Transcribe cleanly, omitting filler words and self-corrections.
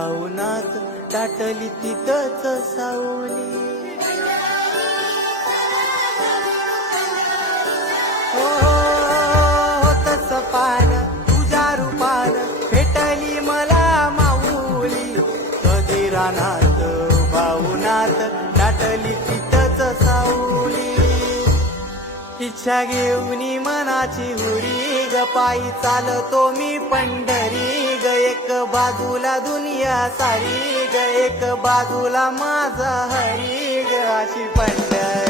भावनात दाटली तिथंच सावली. हो होतच पान तुझ्या रूपान भेटली मला माऊली. कधी रानात भावनात दाटली तिथंच सावली. इच्छा घेऊनी मनाची हुरी ग पायी चालतो मी पंढरी ग. एक बाजूला दुनिया सारी ग एक बाजूला माझा हरी ग. अशी पंढरी.